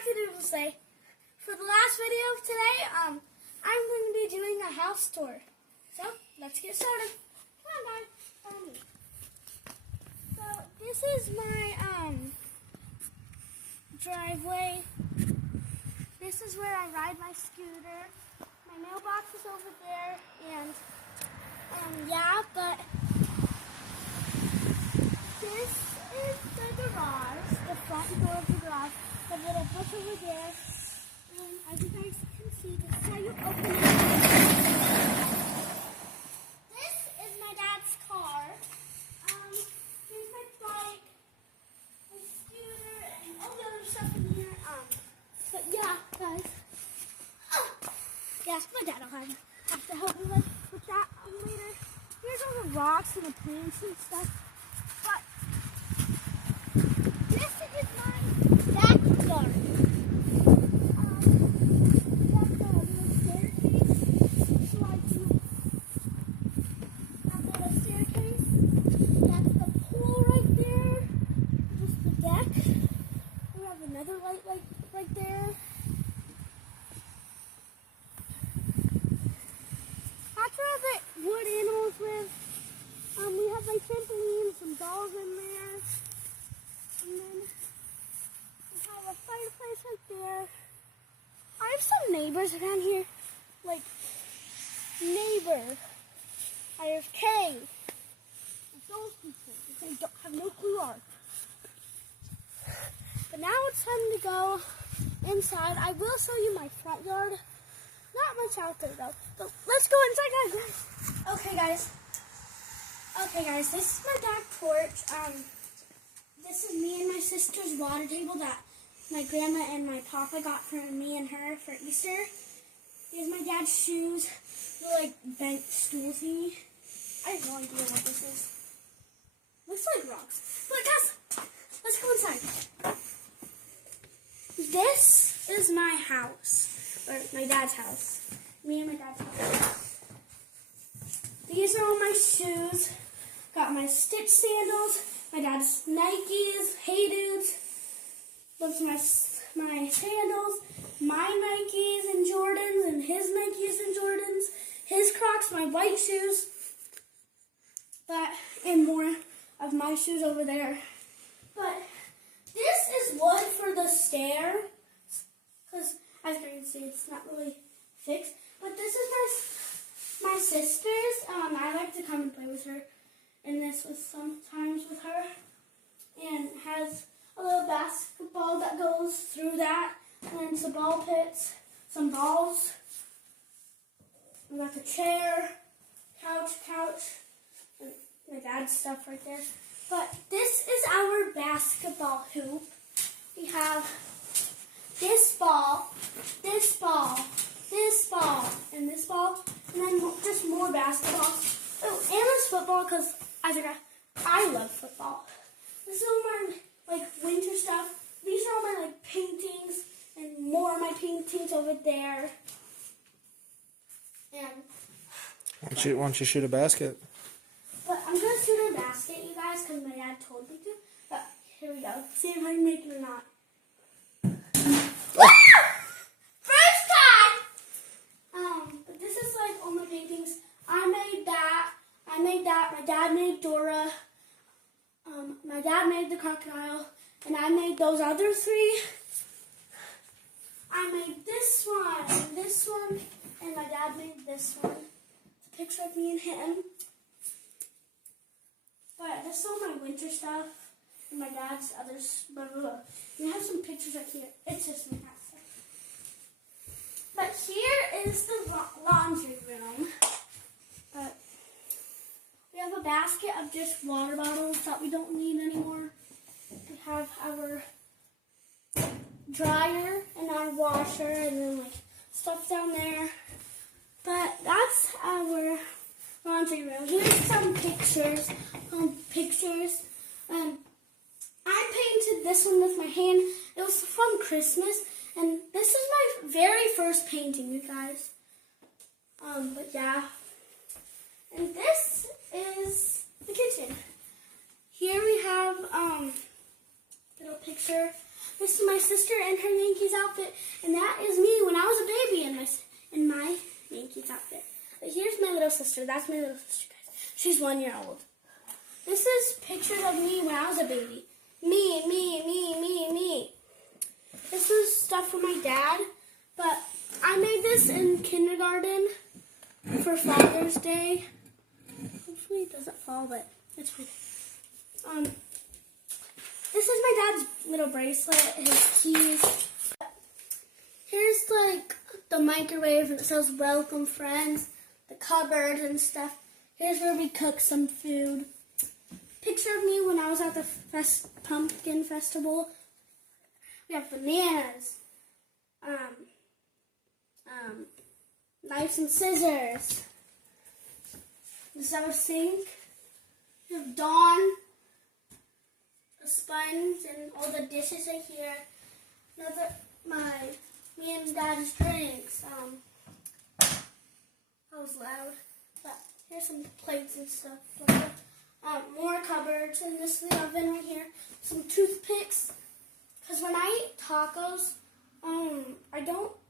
to say, for the last video today, I'm going to be doing a house tour. So, let's get started. Come on, guys, follow me. So, this is my driveway. This is where I ride my scooter. My mailbox is over there, and yeah, but this is the garage, the front door of the garage. The little bush over there. As you guys can see, this is how you open it. This is my dad's car. Here's my bike, my scooter, and all the other stuff in here. But yeah, guys. Yeah, my dad will have to help me with that later. Here's all the rocks and the plants and stuff. But this is my backyard. Another light right there. That's where the wood animals live. We have like trampolines, some dolls in there. And then we have a fireplace right there. I have some neighbors around here. Like, neighbor. I have Kay. And those people, which I don't have no clue are. But now it's time to go inside. I will show you my front yard. Not much out there though. So let's go inside, guys. Okay, guys. This is my back porch. This is me and my sister's water table that my grandma and my papa got for me and her for Easter. Here's my dad's shoes. They're like bent stool thingy. I have no idea what this is. Looks like rocks. But guys, let's go inside. This is my house, or my dad's house. Me and my dad's house. These are all my shoes. Got my Stitch sandals, my dad's Nikes, Hey Dudes. Those are my sandals, my Nikes and Jordans, and his Nikes and Jordans, his Crocs, my white shoes, and more of my shoes over there. But this is wood for the stairs, because as you can see, it's not really fixed. But this is my sister's. I like to come and play with her, and this was sometimes with her. And it has a little basketball that goes through that, and then some ball pits, some balls. We got the chair, couch, and my dad's stuff right there. But this is our basketball hoop. We have this ball, this ball, this ball, and this ball, and then just more basketball. Oh, and this football, because I love football. This is all my winter stuff. These are all my paintings, and more of my paintings over there. And why don't you shoot a basket? But I'm going to shoot a basket, you guys, because my dad told me to. But here we go. See if I can make it or not. First time! But this is all my paintings. I made that. My dad made Dora. My dad made the crocodile. And I made those other three. I made this one, and my dad made this one. It's a picture of me and him. But this is all my winter stuff, and my dad's others, blah, blah, blah. And I have some pictures up here. It's just my dad's stuff. But here is the laundry room. But we have a basket of just water bottles that we don't need anymore. We have our dryer and our washer, and then stuff down there. But that's our laundry room. Here's some pictures. I painted this one with my hand. It was from Christmas, and this is my very first painting, you guys. But yeah. And this is the kitchen. Here we have little picture This is my sister in her Yankees outfit, and that is me when I was a baby in my Yankees outfit. But here's my little sister. That's my little sister, guys. She's 1 year old. This is pictures of me when I was a baby. Me. This was stuff from my dad, but I made this in kindergarten for Father's Day. Hopefully it doesn't fall, but it's fine. This is my dad's little bracelet, his keys. Here's like the microwave, and it says welcome friends, the cupboard and stuff. Here's where we cook some food. Picture of me when I was at the pumpkin festival. We have bananas, knives and scissors. This is our sink. We have Dawn, a sponge, and all the dishes right here. Me and Dad's drinks. That was loud. But here's some plates and stuff. More cupboards, and this is the oven right here. Some toothpicks. Because when I eat tacos,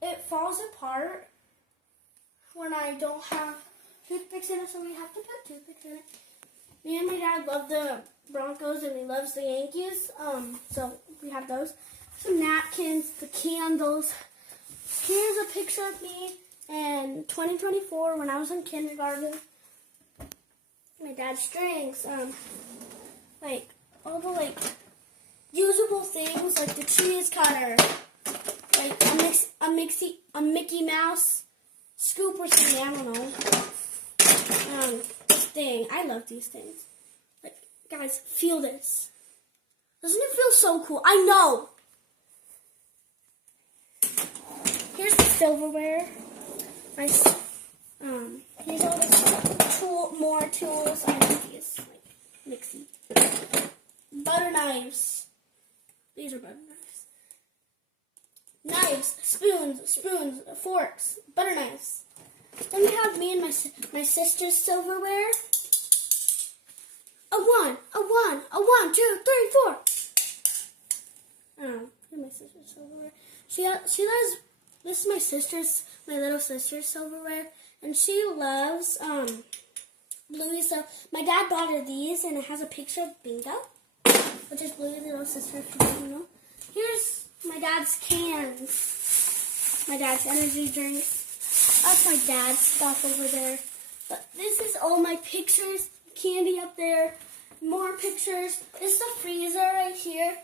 it falls apart when I don't have toothpicks in it, so we have to put toothpicks in it. Me and my dad love the Broncos, and he loves the Yankees, so we have those. Some napkins, the candles. Here's a picture of me in 2024 when I was in kindergarten. My dad's drinks, like all the usable things, like the cheese cutter, like a Mickey Mouse scoop or something, I don't know. This thing, I love these things. Like, guys, feel this. Doesn't it feel so cool? I know. Here's the silverware. Nice. Here's all the more tools. I like these, like mixy. Butter knives. These are butter knives. Knives, spoons, forks, butter knives. Then we have me and my sister's silverware. A one, 2, 3, 4. Here's my sister's silverware. She loves. This is my little sister's silverware, and she loves Bluey. So my dad bought her these, and it has a picture of Bingo, which is Bluey's little sister, if you don't know. Here's my dad's cans, my dad's energy drinks. That's my dad's stuff over there. But this is all my pictures, candy up there, more pictures. This is the freezer right here.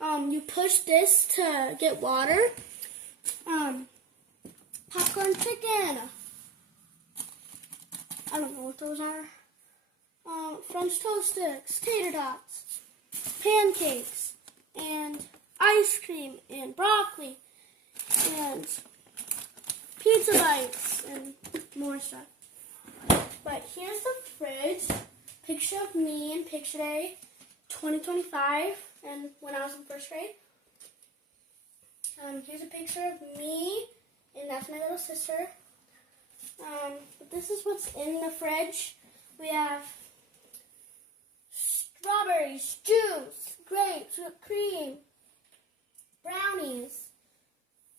You push this to get water. Popcorn chicken. I don't know what those are. French toast sticks, tater tots, pancakes, and ice cream, and broccoli, and pizza bites, and more stuff. But here's the fridge. Picture of me in picture day 2025, and when I was in first grade. Here's a picture of me, and that's my little sister. But this is what's in the fridge. We have strawberries, juice, grapes, whipped cream, brownies,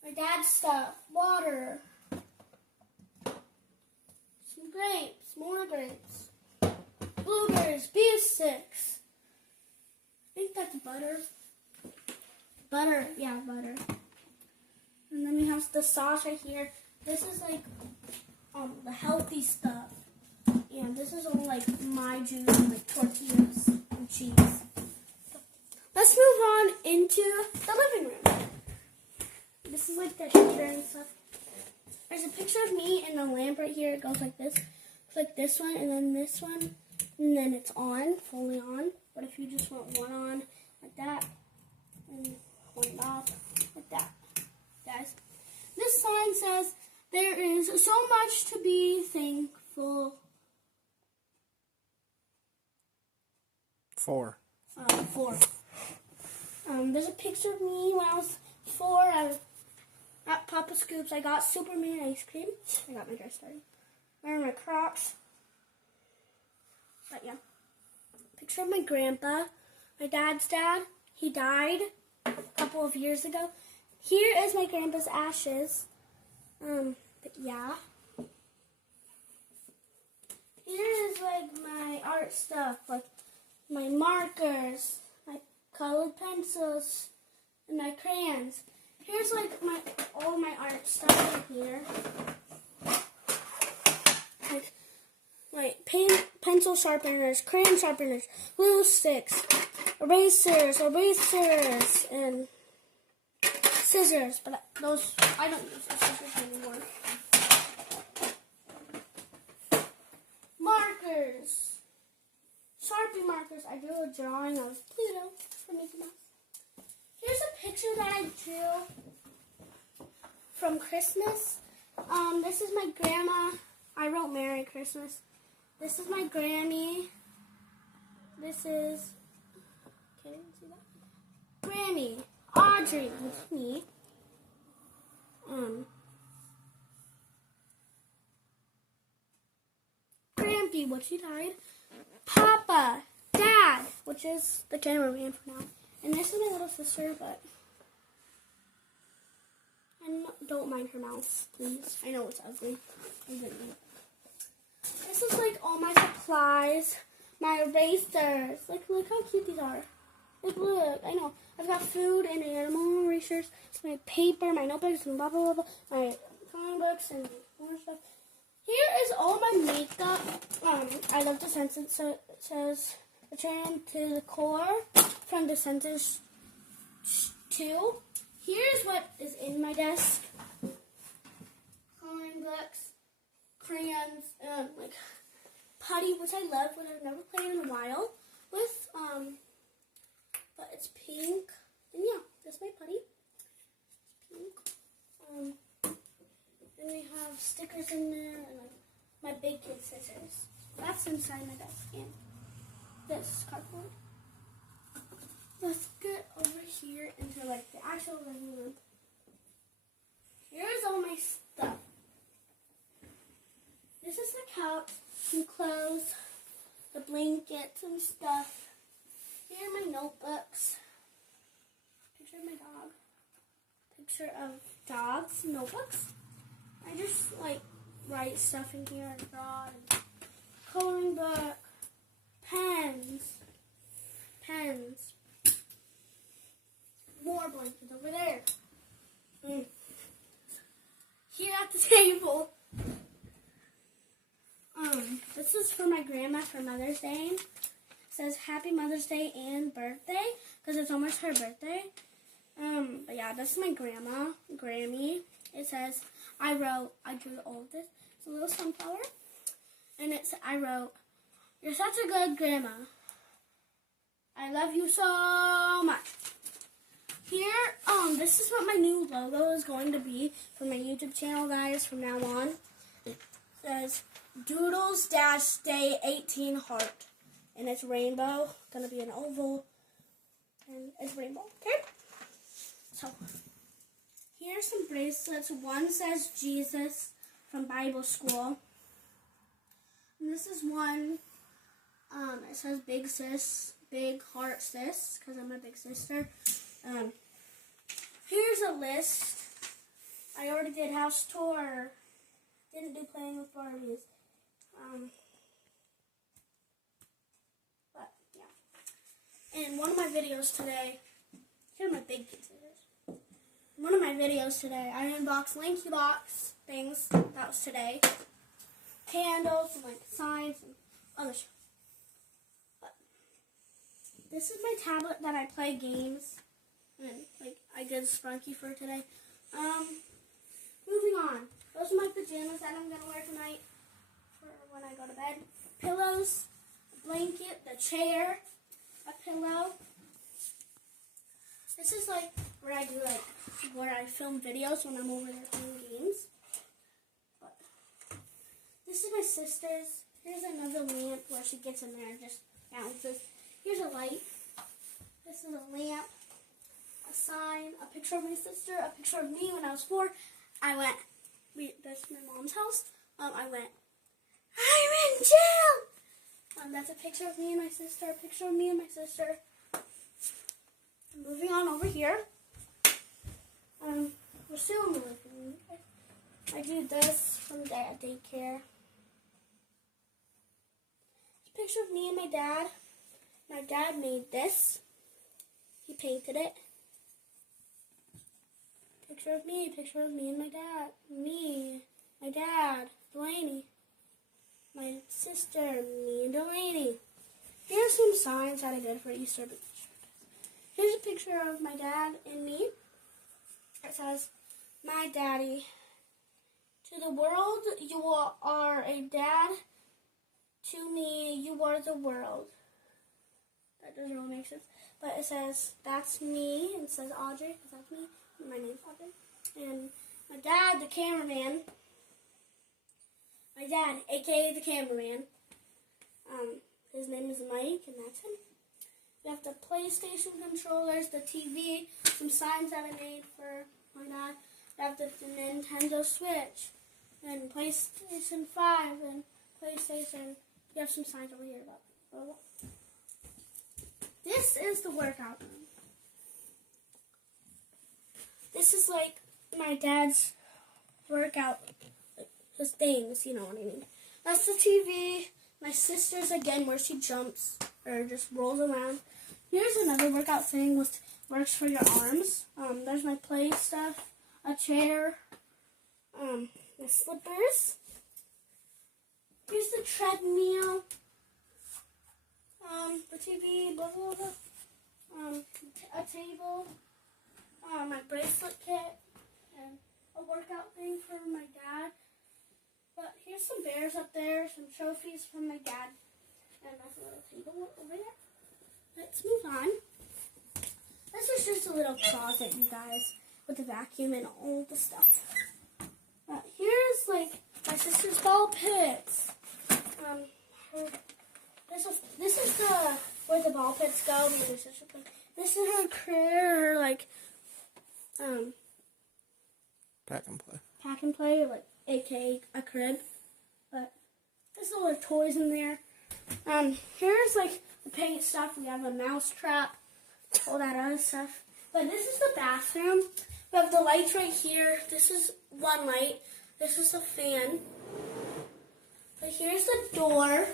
my dad's stuff, water, some grapes, more grapes, blueberries, beef sticks. I think that's butter. Butter, yeah, butter. And then we have the sauce right here. This is like the healthy stuff. And this is all like my juice and like tortillas and cheese. Let's move on into the living room. This is like the heater and stuff. There's a picture of me and the lamp right here. It goes like this. It's like this one and then this one. And then it's on, fully on. But if you just want one on like that and one off like that. Guys, this sign says there is so much to be thankful 4. 4. There's a picture of me when I was 4. I was at Papa Scoops. I got Superman ice cream. I got my dress started. Wearing my Crocs. But yeah. Picture of my grandpa. My dad's dad. He died a couple couple of years ago. Here is my grandpa's ashes. But yeah. Here is like my art stuff, like my markers, my colored pencils, and my crayons. Here's like all my art stuff in here. Like pencil sharpeners, crayon sharpeners, glue sticks, erasers, and scissors. But those, I don't use the scissors anymore. Markers. Sharpie markers. I drew a drawing of Pluto for Mickey Mouse. Here's a picture that I drew from Christmas. This is my grandma. I wrote Merry Christmas. This is my Grammy. This is, can't even see that. Grammy, Audrey, that's me. Grampy, which he died. Papa, Dad, which is the cameraman for now. And this is my little sister, but don't mind her mouth, please. I know it's ugly. This is like all my supplies, my erasers. Like, look how cute these are. Like, look, I know. I've got food and animal erasers, my paper, my notebooks, and blah, blah, blah, blah, my comic books, and more stuff. Here is all my makeup. I love the sentence, so it says, return to the core from the sentence 2. Here's what is in my desk. Coloring books, crayons, like putty, which I love, but I've never played in a while with, but it's pink, and yeah, that's my putty. It's pink. And we have stickers in there, and like my big kid scissors. That's inside my desk, and this cardboard. Let's get over here into like the actual living room. Here's all my stuff. This is the couch, some clothes, the blankets and stuff. Here are my notebooks. Picture of my dog. Picture of dogs, notebooks. I just like write stuff in here and draw. And coloring book, pens. More blankets over there. Here at the table. This is for my grandma for Mother's Day. It says Happy Mother's Day and birthday because it's almost her birthday. But yeah, this is my grandma, Grammy. It says I drew all of this. It's a little sunflower, and I wrote, "You're such a good grandma. I love you so much." Here, this is what my new logo is going to be for my YouTube channel, guys, from now on. It says Doodles-Day 18 Heart. And it's rainbow. Gonna be an oval. And it's rainbow. Okay? So, here's some bracelets. One says Jesus from Bible school. And this is one, it says Big Sis, Big Heart Sis, because I'm a big sister. Here's a list. I already did house tour. Didn't do playing with Barbies. But yeah. In one of my videos today, here's my big kids. In one of my videos today, I unboxed Linky Box things. That was today. Candles and like signs and other stuff. But this is my tablet that I play games. And like I did Sprunky for today. Moving on. Those are my pajamas that I'm gonna wear tonight for when I go to bed. Pillows, a blanket, the chair, a pillow. This is like where I do where I film videos when I'm over there playing games. But this is my sister's. Here's another lamp where she gets in there and just bounces. Here's a light. This is a lamp. A sign, a picture of my sister, a picture of me when I was 4. That's my mom's house. I went, I'm in jail! That's a picture of me and my sister, a picture of me and my sister. Moving on over here. we're still moving. I do this from daycare. Picture of me and my dad. My dad made this. He painted it. Picture of me and my dad. Me, my dad, Delaney. My sister, me and Delaney. Here's some signs that I did for Easter. Here's a picture of my dad and me. It says, my daddy. To the world, you are a dad. To me, you are the world. That doesn't really make sense. But it says, that's me. And it says Audrey, because that's me. My name's Audrey. And my dad, the cameraman. My dad, a.k.a. the cameraman. His name is Mike, and that's him. We have the PlayStation controllers, the TV, some signs that I made for my dad. We have the Nintendo Switch, and PlayStation 5, and PlayStation. We have some signs over here about blah, blah. This is the workout room. This is like my dad's workout, his things, you know what I mean. That's the TV. My sister's again where she jumps or just rolls around. Here's another workout thing which works for your arms. There's my play stuff, a chair, the slippers. Here's the treadmill, the TV, blah, blah, blah. A table, my bracelet kit, and a workout thing for my dad. But here's some bears up there, some trophies from my dad, and that's a little table over there. Let's move on. This is just a little closet, you guys, with the vacuum and all the stuff. Here's like my sister's ball pits. This is where the ball pits go. This is her crib, like Pack and play. Pack and play, like aka a crib. But there's a lot of toys in there. Here's like the paint stuff. We have a mouse trap, all that other stuff. But this is the bathroom. We have the lights right here. This is one light. This is a fan. But here's the door.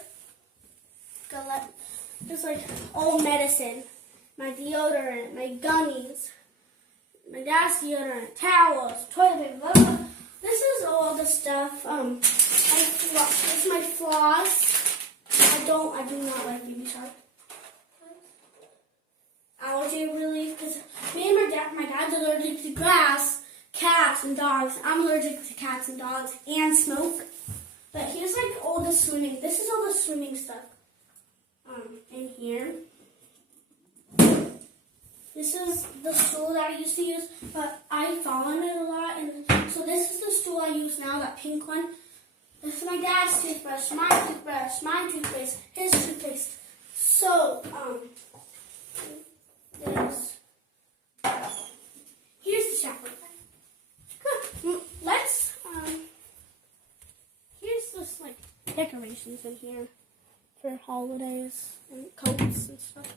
There's like old medicine, my deodorant, my gummies, my dad's deodorant, towels, toilet paper, blah, blah. This is all the stuff. This is my floss. I do not like Baby Shark. Allergy relief, because me and my dad's allergic to grass, cats, and dogs. I'm allergic to cats and dogs and smoke. But here's like all the swimming. This is all the swimming stuff. In here. This is the stool that I used to use, but I fall on it a lot, and so this is the stool I use now, that pink one. This is my dad's toothbrush, my toothpaste, his toothpaste. So, here's the shower. Here's this like decorations in here for holidays and coats and stuff.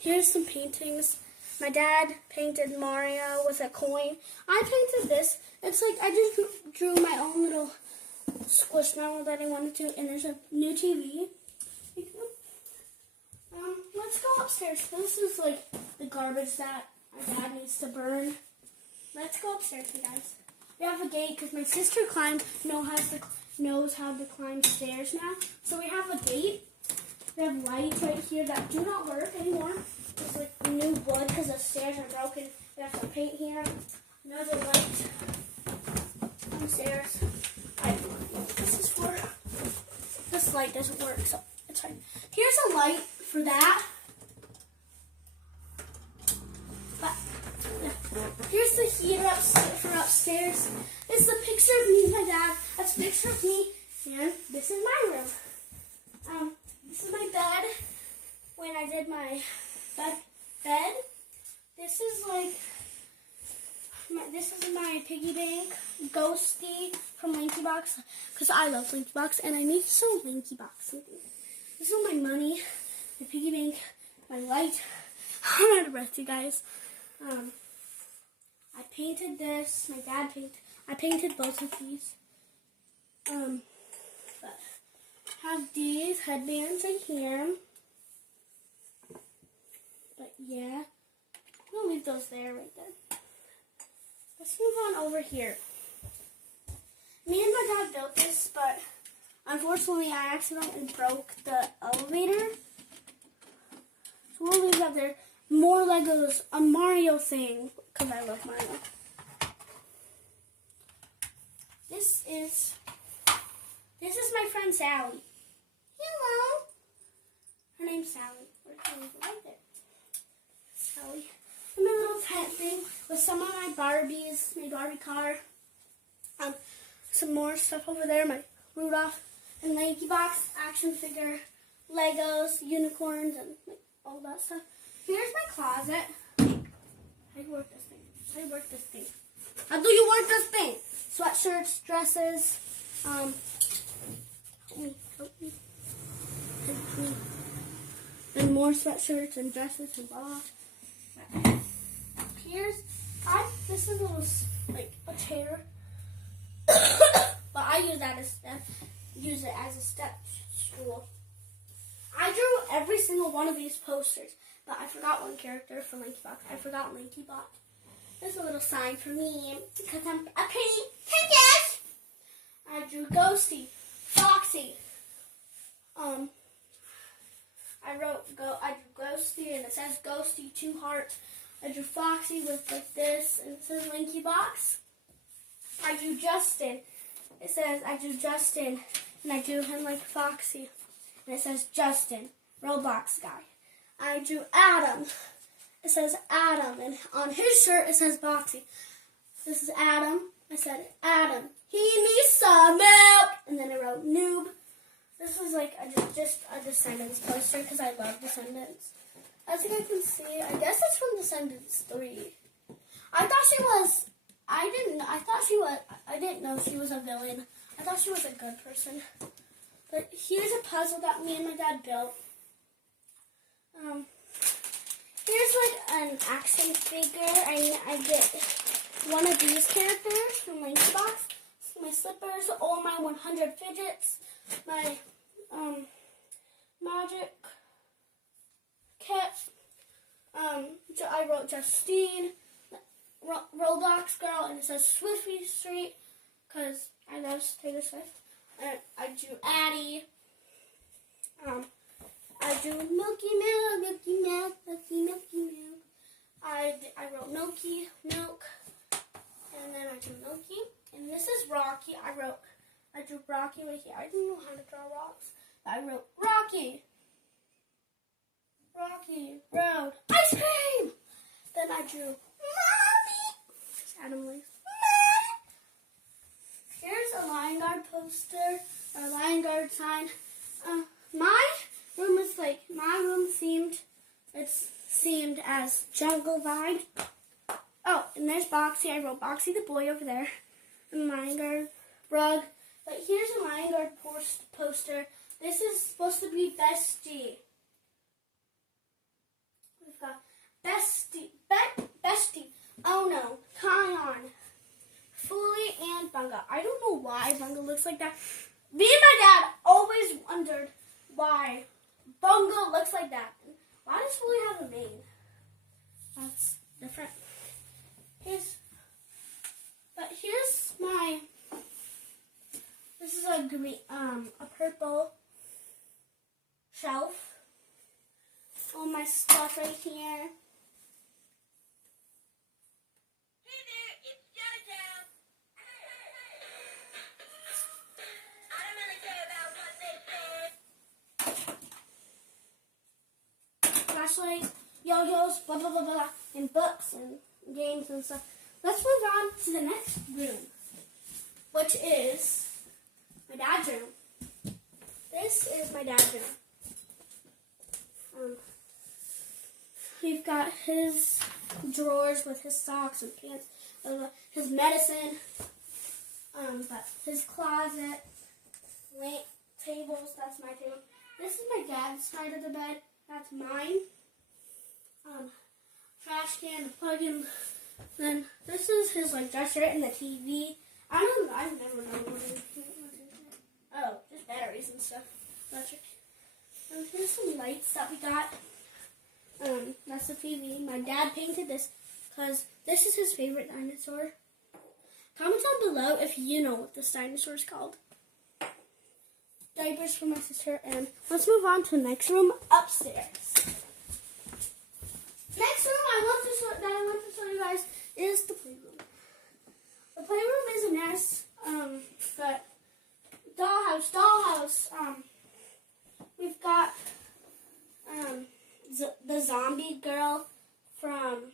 Here's some paintings. My dad painted Mario with a coin. I painted this. It's like I just drew my own little squishmallow that I wanted to, and there's a new TV. Let's go upstairs. This is like the garbage that my dad needs to burn. Let's go upstairs, you guys. We have a gate because my sister knows how to climb stairs now. So we have a gate. We have lights right here that do not work anymore. It's like new wood because the stairs are broken. We have some paint here. Another light downstairs. I don't know what this is for. This light doesn't work, so it's fine. Here's a light for that. But here's the heater for upstairs. This is a picture of me and my dad. That's a picture of me, and this is my room. This is my bed when I did my bed. This is like this is my piggy bank, Ghosty from Linky Box, because I love Linky Box and I need some Linky Box. This is my money, my piggy bank, my light. I'm out of breath, you guys. I painted this. My dad painted. I painted both of these. But have these headbands in here. But yeah, I'm gonna leave those there right there. Let's move on over here. Me and my dad built this, but unfortunately I accidentally broke the elevator. So we'll leave that there. More Legos, a Mario thing, because I love Mario. This is my friend Sally. Hello. Her name's Sally. Right there. Sally. And my little pet thing with some of my Barbies, my Barbie car. Some more stuff over there, my Rudolph and Lanky Box action figure, Legos, unicorns, and all that stuff. Here's my closet. How do you work this thing? How do you work this thing? How do you work this thing? Sweatshirts, dresses, help me. And more sweatshirts and dresses and blah. This is a little, like, a chair. But I use it as a step stool. I drew every single one of these posters, but I forgot one character for Lanky Box. I forgot Lanky Bot. There's a little sign for me because I'm a pretty princess. I drew Ghosty, Foxy. I drew Ghosty and it says Ghosty 2 hearts. I drew Foxy with like this and it says Lanky Box. I drew Justin. It says I drew Justin and I drew him like Foxy. And it says Justin, Roblox guy. I drew Adam. It says Adam. And on his shirt it says Boxy. This is Adam. I said Adam. He needs some milk. And then I wrote noob. This is like just a Descendants poster because I love Descendants. As you guys can see, I guess it's from Descendants 3. I didn't know she was a villain. I thought she was a good person. But here's a puzzle that me and my dad built. Here's like an action figure. I get one of these characters from Lanky Box. My slippers, all my 100 fidgets, my magic kit. I wrote Justine, Roblox girl, and it says Swiftly Street because I love Taylor Swift. And I drew Addie. I drew Milky Milk. I wrote Milky Milk, and then I drew Milky. And this is Rocky. I drew Rocky right here. I didn't know how to draw rocks. I wrote Rocky Road, ice cream. Then I drew Mommy. Adam Lee. Here's a Lion Guard poster, or a Lion Guard sign. My room it's themed as jungle vibe. Oh, and there's Boxy. I wrote Boxy the boy over there. And Lion Guard rug. But here's a Lion Guard poster. This is supposed to be Bestie. We've got Bestie. Oh no, Kion, Fully, and Bunga. I don't know why Bunga looks like that. Me and my dad always wondered why Bunga looks like that. Why does Fully have a mane? That's different. Here's this is a green, a purple shelf. All my stuff right here. Hey there, it's JoJo. I don't really care about what they say. Flashlights, yo-yos, blah, blah, blah, blah, and books and games and stuff. Let's move on to the next room, which is my dad's room. This is my dad's room. We've got his drawers with his socks and pants, his medicine, but his closet, tables, that's my table. This is my dad's side of the bed, that's mine. trash can to plug in. Then this is his like dresser and the TV. I've never known what it is. Oh, just batteries and stuff. Electric. Here's some lights that we got. That's the TV. My dad painted this because this is his favorite dinosaur. Comment down below if you know what this dinosaur is called. Diapers for my sister, and let's move on to the next room upstairs. Next room I want to show you guys is the playroom. The playroom is a mess, but dollhouse. We've got the zombie girl from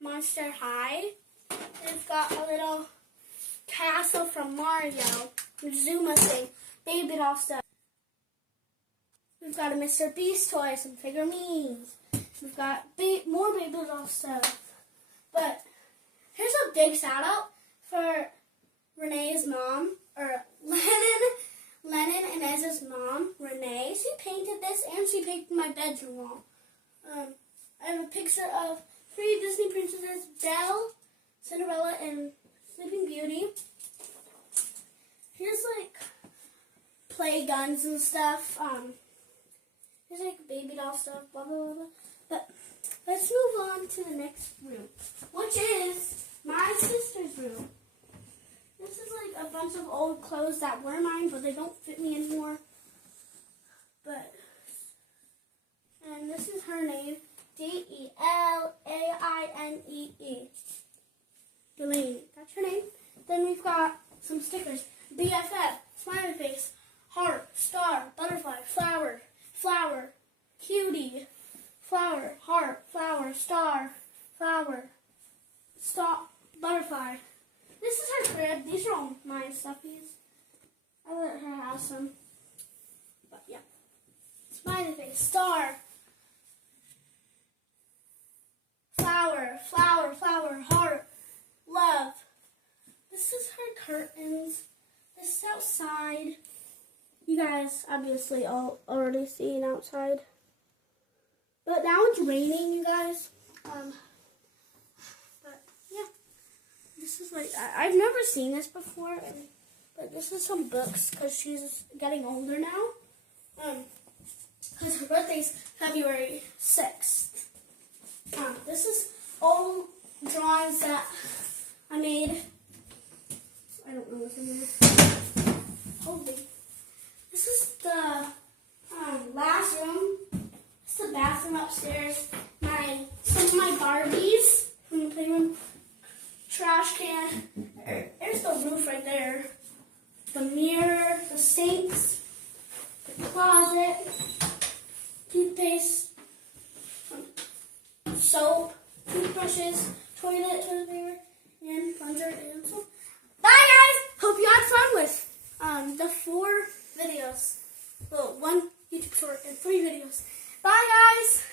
Monster High. We've got a little castle from Mario, Zuma thing, baby doll stuff. We've got a Mr. Beast toy, some figurines. We've got more baby doll stuff. But here's a big shout out for Renee's mom, or Lennon and Ez's mom, Renee. She painted this and she painted my bedroom wall. I have a picture of 3 Disney princesses, Belle, Cinderella, and Sleeping Beauty. Here's like play guns and stuff. Here's like baby doll stuff, blah blah blah blah. But let's move on to the next room, which is my sister's room. This is like a bunch of old clothes that were mine, but they don't fit me anymore. And this is her name, Delainee. Delaney, that's her name. Then we've got some stickers. BFF, smiley face, heart, star, butterfly, flower, cutie, flower, heart, flower, star, butterfly. This is her crib. These are all my stuffies. I let her have some. But yeah. Smiley face, star, flower, heart, love. This is her curtains. This is outside. You guys obviously all already seen outside. But now it's raining, you guys. But yeah. This is like, I've never seen this before. But this is some books because she's getting older now. Because her birthday's February 6th. This is old drawings that I made. I don't know what's in there. Holy. This is the last room. It's the bathroom upstairs. Some of my Barbies from the playroom. Trash can. There's the roof right there. The mirror, the sinks, the closet, toothpaste, soap, toothbrushes, toilet paper, and plunger and soap. Bye guys! Hope you had fun with the 4 videos. Well, 1 YouTube short and 3 videos. Bye guys!